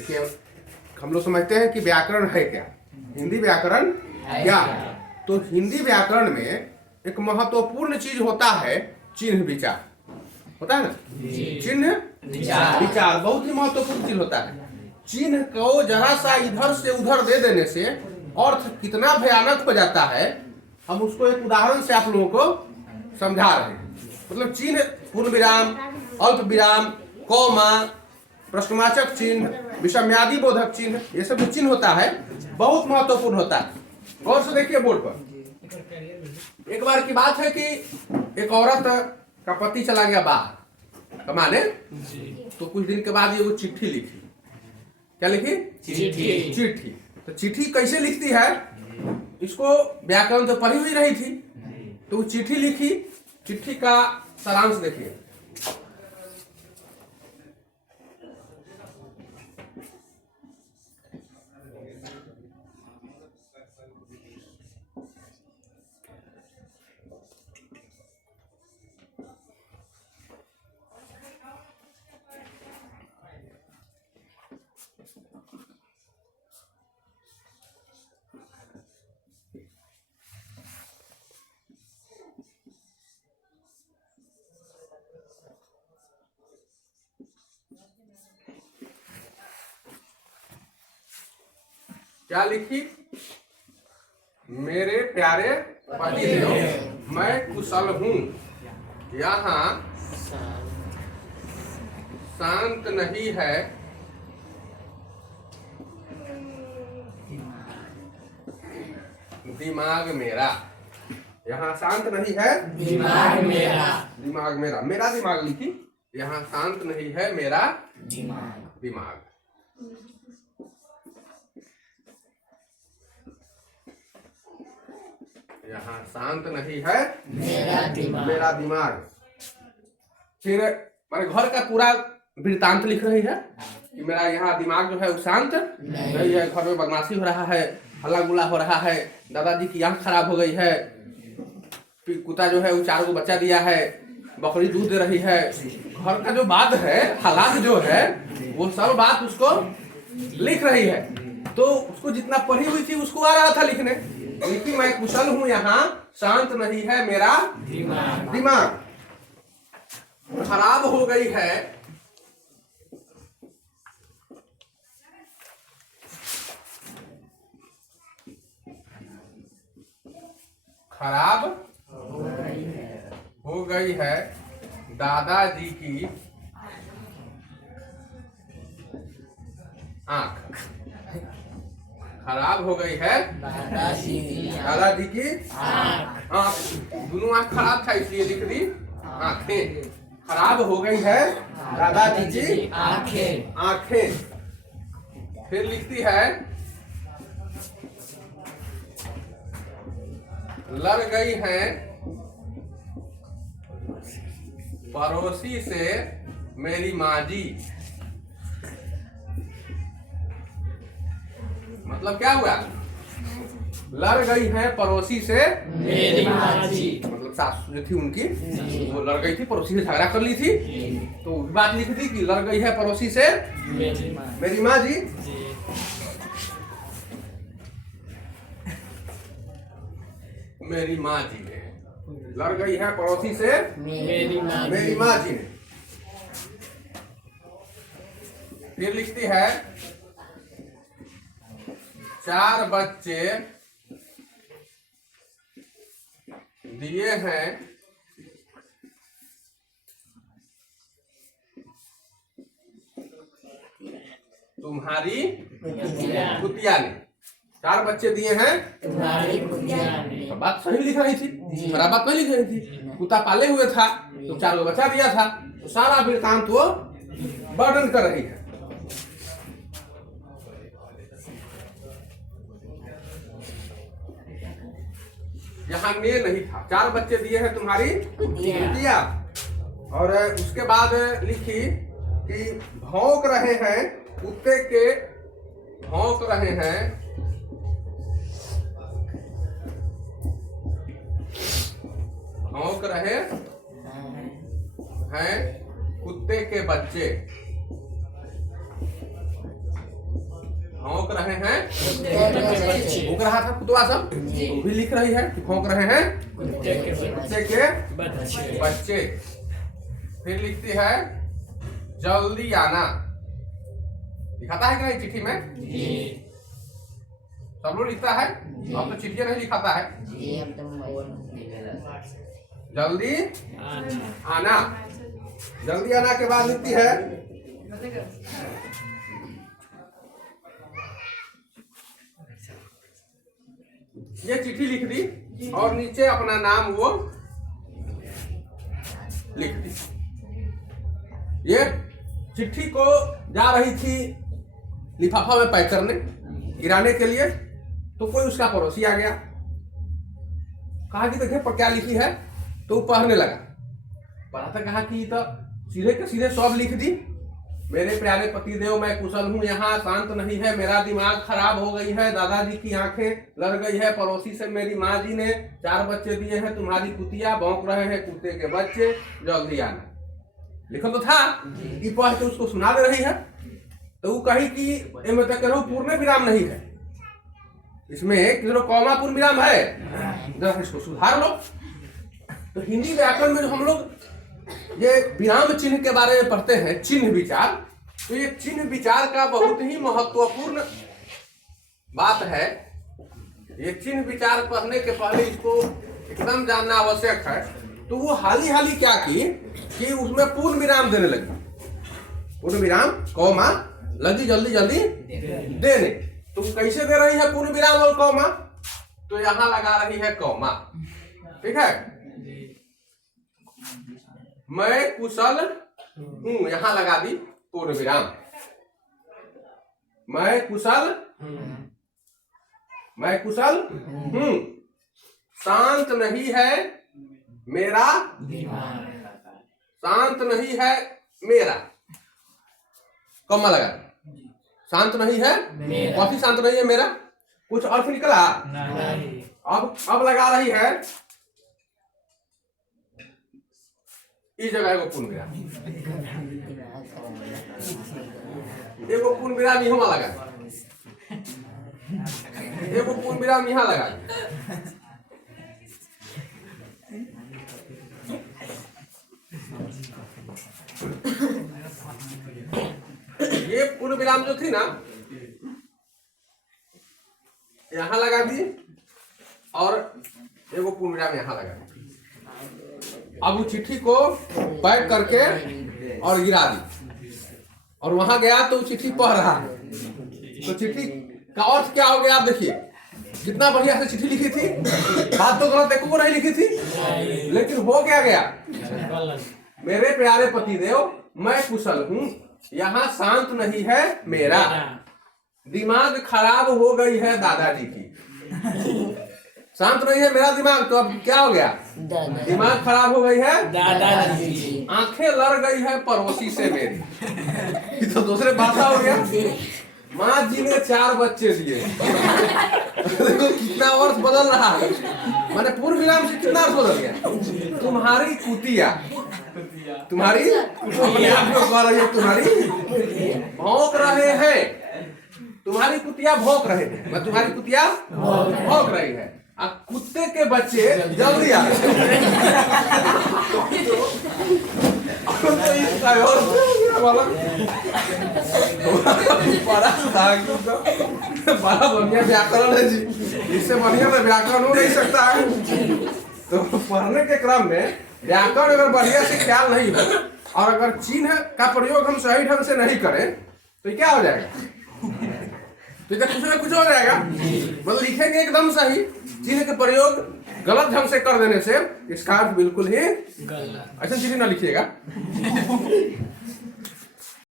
देखिए, हम लोग समझते हैं कि व्याकरण है क्या, हिंदी व्याकरण क्या है। तो हिंदी व्याकरण में एक महत्वपूर्ण चीज होता है चिन्ह विचार, होता है ना। चिन्ह विचार बहुत ही महत्वपूर्ण चीज होता है। चिन्ह को जरा सा इधर से उधर दे देने से अर्थ कितना भयानक हो जाता है, हम उसको एक उदाहरण से आप लोगों को समझा रहे हैं। मतलब चिन्ह पूर्ण विराम, अल्प विराम, कॉमा, प्रश्नवाचक चिन्ह, विषम्यादि बोधक चिन्ह, ये सब जो चिन्ह होता है बहुत महत्वपूर्ण होता है। गौर से देखिए बोर्ड पर। एक बार की बात है कि एक औरत का पति चला गया बाहर कमाने, तो कुछ दिन के बाद ये वो चिट्ठी लिखी। क्या लिखी? चिट्ठी। तो चिट्ठी कैसे लिखती है, इसको व्याकरण तो पढ़ी हुई रही थी, तो वो चिट्ठी लिखी। चिट्ठी का सारांश देखिए। क्या लिखी? मेरे प्यारे पतिदेव, मैं कुशल हूँ, यहाँ शांत नहीं है दिमाग मेरा। यहाँ शांत नहीं है दिमाग मेरा। मेरा दिमाग लिखी। यहाँ शांत नहीं है मेरा दिमाग। यहाँ शांत नहीं है मेरा दिमाग। फिर मेरे घर का पूरा वृत्तांत लिख रही है कि मेरा यहाँ दिमाग जो है वो शांत नहीं है। घर में बदमाशी हो रहा है, हल्ला गुल्ला हो रहा है, दादाजी की आंख खराब हो गई है, कुत्ता जो है वो 4 को बच्चा दिया है, बकरी दूध दे रही है। घर का जो बात है, हालात जो है, वो सब बात उसको लिख रही है। तो उसको जितना पढ़ी हुई थी उसको आ रहा था लिखने। लिखी, मैं कुशल हूँ, यहाँ शांत नहीं है मेरा दिमाग। खराब हो गई है दादाजी की आंख। खराब हो गई है दादाजी की आंख। दोनों आंख खराब था इसलिए लिख दी आंखें। खराब हो गई है दादाजी की आंखें। फिर लिखती है, लड़ गई है पड़ोसी से मेरी माँ जी। मतलब क्या हुआ? लड़ गई है पड़ोसी से मेरी माँ जी। मतलब सासू जो थी उनकी, वो लड़ गई थी, पड़ोसी से झगड़ा कर ली थी, तो बात लिख दी कि लड़ गई है पड़ोसी से मेरी माँ जी। मेरी माँ जी ने लड़ गई है पड़ोसी से मेरी माँ जी ने। फिर लिखती है, 4 बच्चे दिए हैं तुम्हारी कुतिया ने। 4 बच्चे दिए हैं तुम्हारी कुतिया ने। बात सही लिख रही थी, खराब बात नहीं लिख रही थी। कुत्ता पाले हुए था तो 4 बच्चा दिया था, तो सारा वृत्तांत वो वर्णन कर रही है। यहाँ में नहीं था, 4 बच्चे दिए हैं तुम्हारी कुतिया। और उसके बाद लिखी कि भौंक रहे हैं कुत्ते के, भौंक रहे हैं कुत्ते के बच्चे। भौंक रहे हैं भूख रहा था कुतवा सब, वो भी लिख रही है कि भौंक रहे हैं कुत्ते के बच्चे। फिर लिखती है जल्दी आना। लिखाता है कि नहीं चिट्ठी में? सब लोग लिखता है। अब तो चिट्ठी नहीं लिखाता है। जल्दी आना। जल्दी आना के बाद लिखती है ये चिट्ठी लिख दी और नीचे अपना नाम वो लिख दी। ये चिट्ठी को जा रही थी लिफाफा में पैक करने, गिराने के लिए, तो कोई उसका पड़ोसी आ गया, कहा कि देखिए पर क्या लिखी है, तो वो पढ़ने लगा। पढ़ा था, कहा कि तो सीधे के सीधे सब लिख दी। मेरे प्यारे पतिदेव, मैं कुशल हूँ, यहाँ शांत नहीं है, मेरा दिमाग खराब हो गई है, दादाजी की आंखें लड़ गई है, पड़ोसी से मेरी माँ जी ने 4 बच्चे दिए हैं, तुम्हारी कुतिया भौंक रहे हैं कुत्ते के बच्चे, जल्दी आना। लिखल तो था, ये पढ़ के उसको सुना दे रही है। तो वो कही कि मैं तो कह रहा हूँ पूर्ण विराम नहीं है इसमें, किधर कौमा पूर्ण विराम है, जरा इसको सुधार लो। तो हिंदी व्याकरण में जो हम लोग ये विराम चिन्ह के बारे में पढ़ते हैं, चिन्ह विचार, तो ये चिन्ह विचार का बहुत ही महत्वपूर्ण बात है। ये चिन्ह विचार पढ़ने के पहले इसको एकदम जानना आवश्यक है। तो वो हाली क्या की कि उसमें पूर्ण विराम देने लगी, पूर्ण विराम कौमा लगी जल्दी जल्दी देने। तो कैसे दे रही है पूर्ण विराम और कौमा? तो यहाँ लगा रही है कौमा, ठीक है। मैं कुशल हूँ, यहाँ लगा दी पूर्ण विराम। मैं कुशल हूँ, शांत नहीं है मेरा, शांत नहीं है मेरा, कौमा लगा। शांत नहीं है, काफी शांत नहीं है मेरा, कुछ अर्थ निकला? अब लगा रही है इस जगह को पूर्ण विराम, एगो पूर्ण विराम यहाँ लगा, एगो पूर्ण विराम यहाँ लगा। ये पूर्ण विराम जो थी ना, यहाँ लगा दी और एगो पूर्ण विराम यहाँ लगा दी। अब वो चिट्ठी को पैक करके और गिरा दी और वहां गया तो चिट्ठी पढ़ रहा है। तो चिट्ठी का अर्थ क्या हो गया आप देखिए, कितना बढ़िया से चिट्ठी लिखी थी, बात तो गलत देखो नहीं लिखी थी, लेकिन हो क्या गया, मेरे प्यारे पतिदेव मैं कुशल हूँ, यहाँ शांत नहीं है मेरा, दिमाग खराब हो गई है दादाजी की। शांत नहीं है मेरा दिमाग, तो अब क्या हो गया, दिमाग खराब हो गई है दादाजी की, आंखें लड़ गई है पड़ोसी से मेरी। तो दूसरे भाषा हो गया, माँ जी ने 4 बच्चे दिए। देखो कितना अर्थ बदल रहा है, मैंने पूर्ण विराम से कितना अर्थ बदल गया। तुम्हारी कुतिया, तुम्हारी अपने आप में कह रही है, तुम्हारी भौंक रहे हैं, तुम्हारी कुतिया भौंक रहे हैं, मैं तुम्हारी कुतिया भौंक रही है, कुत्ते के बच्चे जल्दी आ बड़ा बढ़िया व्याकरण है जी, इससे बढ़िया में व्याकरण हो नहीं सकता है। तो पढ़ने के क्रम में व्याकरण अगर बढ़िया से ख्याल नहीं हो और अगर चिन्ह का प्रयोग हम सही ढंग से नहीं करें तो क्या हो जाएगा, तो कुछ ना कुछ हो जाएगा। मतलब लिखेंगे एकदम सही, चिन्ह के प्रयोग गलत ढंग से कर देने से इसका अर्थ बिल्कुल ही ऐसा चिन्ह ना लिखिएगा।